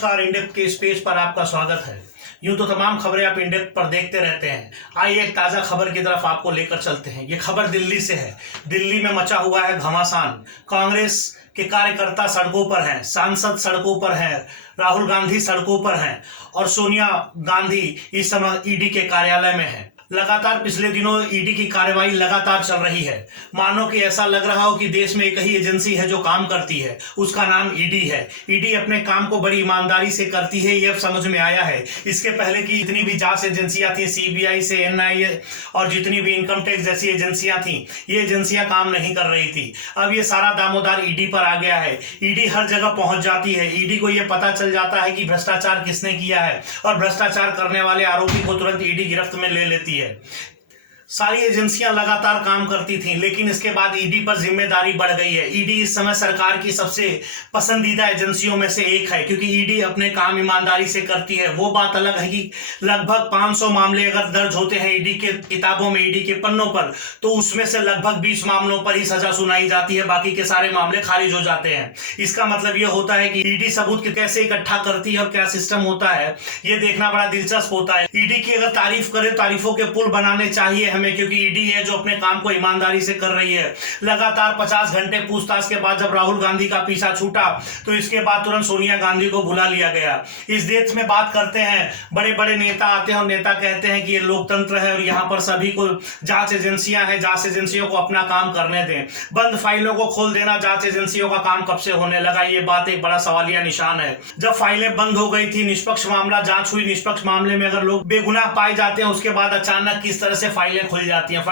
नमस्कार, इंडेप्थ के इस पेज पर आपका स्वागत है। यूं तो तमाम खबरें आप इंडेप्थ पर देखते रहते हैं। आइए एक ताज़ा खबर की तरफ आपको लेकर चलते हैं। ये खबर दिल्ली से है। दिल्ली में मचा हुआ है घमासान। कांग्रेस के कार्यकर्ता सड़कों पर हैं, सांसद सड़कों पर हैं, राहुल गांधी सड़कों पर हैं और सोनिया गांधी इस समय ईडी के कार्यालय में है। लगातार पिछले दिनों ईडी की कार्रवाई लगातार चल रही है। मानो कि ऐसा लग रहा हो कि देश में एक ही एजेंसी है जो काम करती है, उसका नाम ईडी है। ईडी अपने काम को बड़ी ईमानदारी से करती है, ये अब समझ में आया है। इसके पहले की जितनी भी जांच एजेंसियां थी, सीबीआई से एनआईए और जितनी भी इनकम टैक्स जैसी एजेंसियां थी, ये एजेंसियां काम नहीं कर रही थी। अब ये सारा दामोदार ईडी पर आ गया है। ईडी हर जगह पहुंच जाती है। ईडी को ये पता चल जाता है कि भ्रष्टाचार किसने किया है और भ्रष्टाचार करने वाले आरोपी को तुरंत ईडी गिरफ्त में ले लेती है। सारी एजेंसियां लगातार काम करती थीं, लेकिन इसके बाद ईडी पर जिम्मेदारी बढ़ गई है। ईडी इस समय सरकार की सबसे पसंदीदा एजेंसियों में से एक है, क्योंकि ईडी अपने काम ईमानदारी से करती है। वो बात अलग है कि लगभग 500 मामले अगर दर्ज होते हैं ईडी के किताबों में, ईडी के पन्नों पर, तो उसमें से लगभग 20 मामलों पर ही सजा सुनाई जाती है, बाकी के सारे मामले खारिज हो जाते हैं। इसका मतलब ये होता है कि ईडी सबूत कैसे इकट्ठा करती है और क्या सिस्टम होता है, ये देखना बड़ा दिलचस्प होता है। ईडी की अगर तारीफ करें, तारीफों के पुल बनाने चाहिए हमें, क्योंकि ईडी है जो अपने काम को ईमानदारी से कर रही है। लगातार 50 घंटे पूछताछ के बाद जब राहुल गांधी का पीछा छूटा, तो इसके बाद तुरंत सोनिया गांधी को बुला लिया गया। इस देश में बात करते हैं, बड़े बड़े नेता आते हैं और नेता कहते हैं कि ये लोकतंत्र है और यहाँ पर सभी को जांच एजेंसियां हैं, जांच एजेंसियों को अपना काम करने दें। बंद फाइलों को खोल देना जांच एजेंसियों का काम कब से होने लगा, ये बात एक बड़ा सवालिया निशान है। जब फाइलें बंद हो गई थी, निष्पक्ष मामला जांच हुई, निष्पक्ष मामले में अगर लोग बेगुनाह पाए जाते हैं, उसके बाद अचानक किस तरह से फाइलें खुल जाती हैं।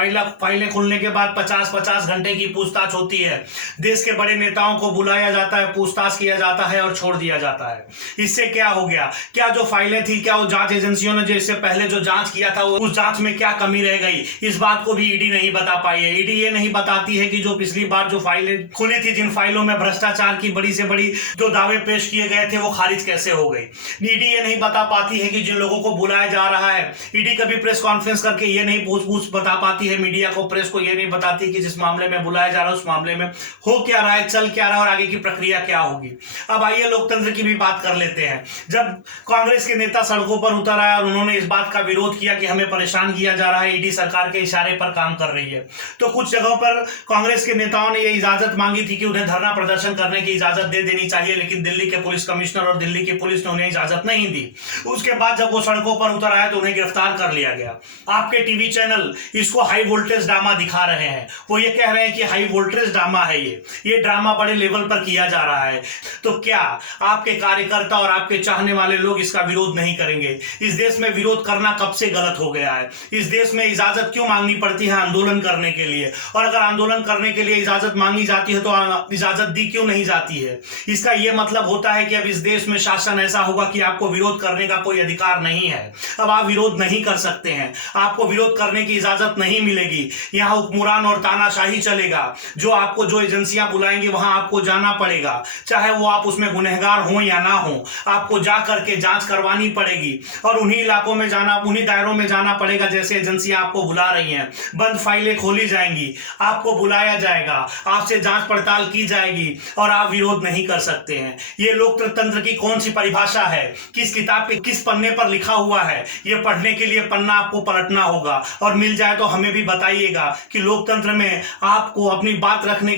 फाइलें खुलने के बाद 50-50 घंटे की पूछताछ होती है। देश के बड़े नेताओं को बुलाया जाता है, पूछताछ किया जाता है और छोड़ दिया जाता है। इससे क्या हो गया? क्या जो फाइलें थी, क्या वो जांच एजेंसियों ने जो इससे पहले जो जांच किया था, उस जांच में क्या कमी रह गई? इस बात को भी ईडी नहीं बता पाई है। ईडी ये नहीं बताती है कि जो पिछली बार जो फाइलें खुली थी, जिन फाइलों में भ्रष्टाचार की बड़ी से बड़ी जो दावे पेश किए गए थे, वो खारिज कैसे हो गई। ईडी ये नहीं बता पाती है कि जिन लोगों को बुलाया जा रहा है, ईडी कभी प्रेस कॉन्फ्रेंस करके ये नहीं पूछ बता पाती है, मीडिया को, प्रेस को ये नहीं बताती कि जिस मामले में बुलाया जा रहा है उस मामले में हो क्या रहा है, चल क्या रहा है और आगे की प्रक्रिया क्या होगी। अब आइए लोकतंत्र की भी बात कर लेते हैं। जब कांग्रेस के नेता सड़कों पर उतर आए और उन्होंने इस बात का विरोध किया कि हमें परेशान किया जा रहा है, ईडी सरकार के इशारे पर काम कर रही है, तो कुछ जगहों पर कांग्रेस के नेताओं ने यह इजाजत मांगी थी कि उन्हें धरना प्रदर्शन करने की इजाजत दे देनी चाहिए, लेकिन दिल्ली के पुलिस कमिश्नर और दिल्ली की पुलिस ने उन्हें इजाजत नहीं दी। उसके बाद जब वो सड़कों पर उतर आए तो उन्हें गिरफ्तार कर लिया गया। आपके टीवी चैनल इसको हाई वोल्टेज ड्रामा दिखा रहे हैं। वो ये कह रहे हैं कि हाई वोल्टेज ड्रामा है, ये ड्रामा बड़े लेवल पर किया जा रहा है। तो क्या आपके कार्यकर्ता और आपके चाहने वाले लोग इसका विरोध नहीं करेंगे? इस देश में विरोध करना कब से गलत हो गया है? इस देश में इजाजत क्यों मांगनी पड़ती है आंदोलन करने के लिए? और अगर आंदोलन करने के लिए इजाजत मांगी जाती है तो इजाजत दी क्यों नहीं जाती है? इसका यह मतलब होता है कि अब इस देश में शासन ऐसा होगा कि आपको विरोध करने का कोई अधिकार नहीं है। अब आप विरोध नहीं कर सकते हैं, आपको विरोध करने की इजाजत नहीं मिलेगी। यहाँ हुक्मरान और तानाशाही चलेगा। जो एजेंसियां बुलाएंगी वहां आपको जाना पड़ेगा, चाहे वो आप उसमें गुनहगार हो या ना हो, आपको जा करके जांच करवानी पड़ेगी और उन्हीं इलाकों में जाना, उन्हीं दायरों में जाना पड़ेगा जैसे एजेंसियां आपको बुला रही हैं। बंद फाइलें खोली जाएंगी, आपको बुलाया जाएगा, आपसे जांच पड़ताल की जाएगी और आप विरोध नहीं कर सकते हैं। ये लोकतंत्र की कौन सी परिभाषा है? किस किताब के किस पन्ने पर लिखा हुआ है? ये पढ़ने के लिए पन्ना आपको पलटना होगा और मिल जाए तो हमें भी बताइएगा कि लोकतंत्र में आपको अपनी बात रखने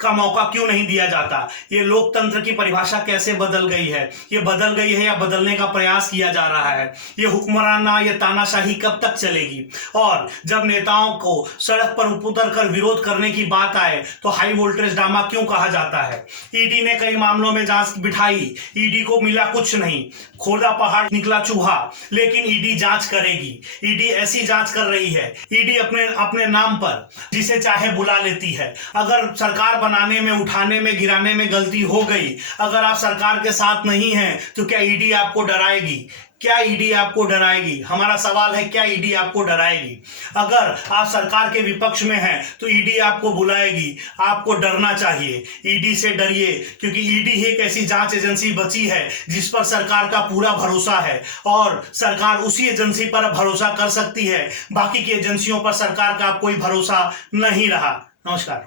का मौका क्यों नहीं दिया जाता। ये लोकतंत्र की परिभाषा कैसे बदल गई है? ये बदल गई है या बदलने का प्रयास किया जा रहा है? ये हुक्मराना, ये तानाशाही कब तक चलेगी? और जब नेताओं को सड़क पर उतर कर विरोध करने की बात आए तो हाई वोल्टेज ड्रामा क्यों कहा जाता है? ईडी ने कई मामलों में जांच बिठाई, ईडी को मिला कुछ नहीं, खोदा पहाड़ निकला चूहा, लेकिन ईडी जांच करेगी। ईडी ऐसी जांच कर रही है, ईडी अपने नाम पर जिसे चाहे बुला लेती है। अगर सरकार बनाने में, उठाने में, गिराने में गलती हो गई, अगर आप सरकार के साथ नहीं हैं, तो क्या ईडी आपको डराएगी? क्या ईडी आपको डराएगी? हमारा सवाल है, क्या ईडी आपको डराएगी? अगर आप सरकार के विपक्ष में हैं तो ईडी आपको बुलाएगी। आपको डरना चाहिए, ईडी से डरिए, क्योंकि ईडी ही एक ऐसी जांच एजेंसी बची है जिस पर सरकार का पूरा भरोसा है और सरकार उसी एजेंसी पर भरोसा कर सकती है। बाकी की एजेंसियों पर सरकार का कोई भरोसा नहीं रहा। नमस्कार।